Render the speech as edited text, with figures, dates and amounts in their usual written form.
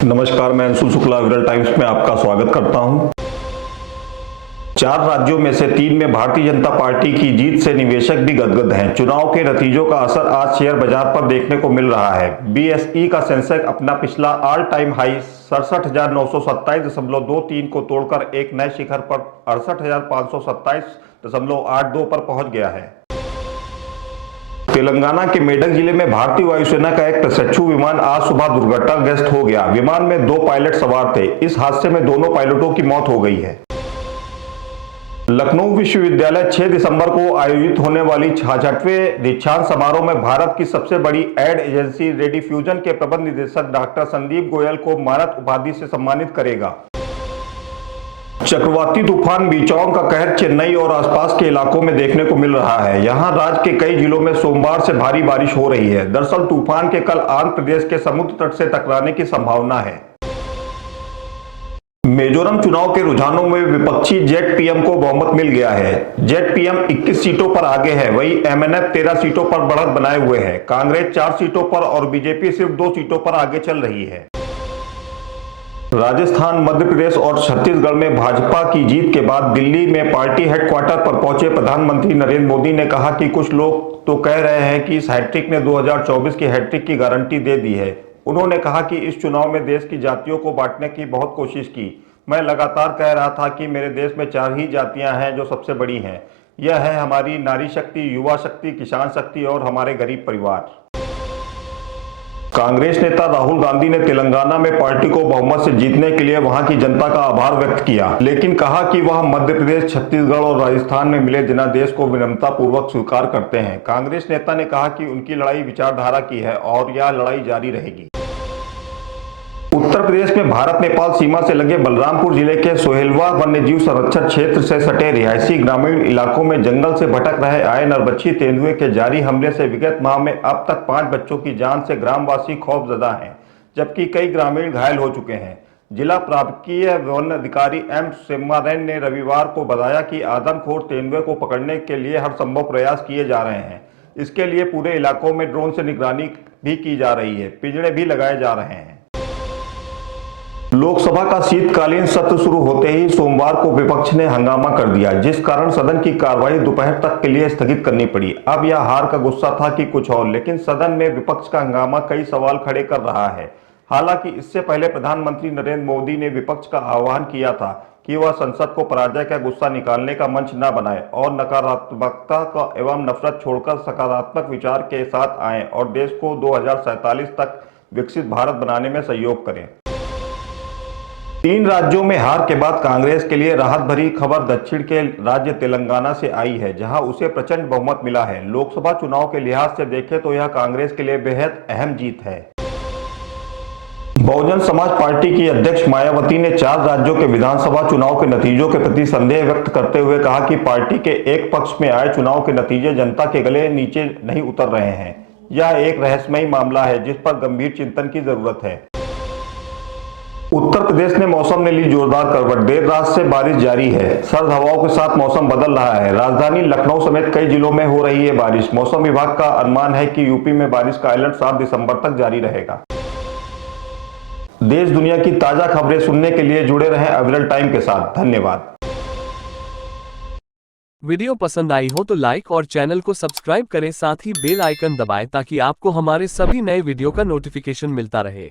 नमस्कार, मैं अंशु शुक्ला विरल टाइम्स में आपका स्वागत करता हूं। 4 राज्यों में से 3 में भारतीय जनता पार्टी की जीत से निवेशक भी गदगद हैं। चुनाव के नतीजों का असर आज शेयर बाजार पर देखने को मिल रहा है। बीएसई का सेंसेक्स अपना पिछला ऑल टाइम हाई 67,927.23 को तोड़कर एक नए शिखर पर 68,527.82 पर पहुंच गया है। तेलंगाना के मेडक जिले में भारतीय वायुसेना का एक प्रशिक्षु विमान आज सुबह दुर्घटनाग्रस्त हो गया। विमान में 2 पायलट सवार थे। इस हादसे में दोनों पायलटों की मौत हो गई है। लखनऊ विश्वविद्यालय 6 दिसंबर को आयोजित होने वाली 66वें दीक्षांत समारोह में भारत की सबसे बड़ी एड एजेंसी रेडिफ्यूजन के प्रबंध निदेशक डॉक्टर संदीप गोयल को मानद उपाधि से सम्मानित करेगा। चक्रवाती तूफान बिचौंग का कहर चेन्नई और आसपास के इलाकों में देखने को मिल रहा है। यहां राज्य के कई जिलों में सोमवार से भारी बारिश हो रही है। दरअसल तूफान के कल आंध्र प्रदेश के समुद्र तट से टकराने की संभावना है। मिजोरम चुनाव के रुझानों में विपक्षी जेडपीएम को बहुमत मिल गया है। जेडपीएम 21 सीटों पर आगे है, वहीं एमएनएफ 13 सीटों पर बढ़त बनाए हुए है। कांग्रेस 4 सीटों पर और बीजेपी सिर्फ 2 सीटों पर आगे चल रही है। राजस्थान, मध्य प्रदेश और छत्तीसगढ़ में भाजपा की जीत के बाद दिल्ली में पार्टी हेडक्वार्टर पर पहुंचे प्रधानमंत्री नरेंद्र मोदी ने कहा कि कुछ लोग तो कह रहे हैं कि इस हैट्रिक ने 2024 की हैट्रिक की गारंटी दे दी है। उन्होंने कहा कि इस चुनाव में देश की जातियों को बांटने की बहुत कोशिश की। मैं लगातार कह रहा था कि मेरे देश में 4 ही जातियां हैं जो सबसे बड़ी हैं। यह है हमारी नारी शक्ति, युवा शक्ति, किसान शक्ति और हमारे गरीब परिवार। कांग्रेस नेता राहुल गांधी ने तेलंगाना में पार्टी को बहुमत से जीतने के लिए वहां की जनता का आभार व्यक्त किया, लेकिन कहा कि वह मध्य प्रदेश, छत्तीसगढ़ और राजस्थान में मिले जनादेश को विनम्रता पूर्वक स्वीकार करते हैं। कांग्रेस नेता ने कहा कि उनकी लड़ाई विचारधारा की है और यह लड़ाई जारी रहेगी। उत्तर प्रदेश में भारत नेपाल सीमा से लगे बलरामपुर जिले के सोहेलवा वन्यजीव संरक्षण क्षेत्र से सटे रिहायशी ग्रामीण इलाकों में जंगल से भटक रहे आए नरबच्छी तेंदुए के जारी हमले से विगत माह में अब तक 5 बच्चों की जान से ग्रामवासी खौफजदा हैं, जबकि कई ग्रामीण घायल हो चुके हैं। जिला प्रापकीय वन अधिकारी एम सेम्मारेन ने रविवार को बताया कि आदमखोर तेंदुए को पकड़ने के लिए हर संभव प्रयास किए जा रहे हैं। इसके लिए पूरे इलाकों में ड्रोन से निगरानी भी की जा रही है, पिंजड़े भी लगाए जा रहे हैं। लोकसभा का शीतकालीन सत्र शुरू होते ही सोमवार को विपक्ष ने हंगामा कर दिया, जिस कारण सदन की कार्रवाई दोपहर तक के लिए स्थगित करनी पड़ी। अब यह हार का गुस्सा था कि कुछ और, लेकिन सदन में विपक्ष का हंगामा कई सवाल खड़े कर रहा है। हालांकि इससे पहले प्रधानमंत्री नरेंद्र मोदी ने विपक्ष का आह्वान किया था कि वह संसद को पराजय का गुस्सा निकालने का मंच न बनाए और नकारात्मकता का एवं नफरत छोड़कर सकारात्मक विचार के साथ आए और देश को 2047 तक विकसित भारत बनाने में सहयोग करें। 3 राज्यों में हार के बाद कांग्रेस के लिए राहत भरी खबर दक्षिण के राज्य तेलंगाना से आई है, जहां उसे प्रचंड बहुमत मिला है। लोकसभा चुनाव के लिहाज से देखें तो यह कांग्रेस के लिए बेहद अहम जीत है। बहुजन समाज पार्टी की अध्यक्ष मायावती ने 4 राज्यों के विधानसभा चुनाव के नतीजों के प्रति संदेह व्यक्त करते हुए कहा कि पार्टी के एक पक्ष में आए चुनाव के नतीजे जनता के गले नीचे नहीं उतर रहे हैं। यह एक रहस्यमयी मामला है जिस पर गंभीर चिंतन की जरूरत है। उत्तर प्रदेश में मौसम ने ली जोरदार करवट। देर रात से बारिश जारी है। सर्द हवाओं के साथ मौसम बदल रहा है। राजधानी लखनऊ समेत कई जिलों में हो रही है बारिश। मौसम विभाग का अनुमान है कि यूपी में बारिश का अलर्ट 7 दिसंबर तक जारी रहेगा। देश दुनिया की ताजा खबरें सुनने के लिए जुड़े रहें अविरल टाइम के साथ। धन्यवाद। वीडियो पसंद आई हो तो लाइक और चैनल को सब्सक्राइब करें, साथ ही बेल आइकन दबाएं ताकि आपको हमारे सभी नए वीडियो का नोटिफिकेशन मिलता रहे।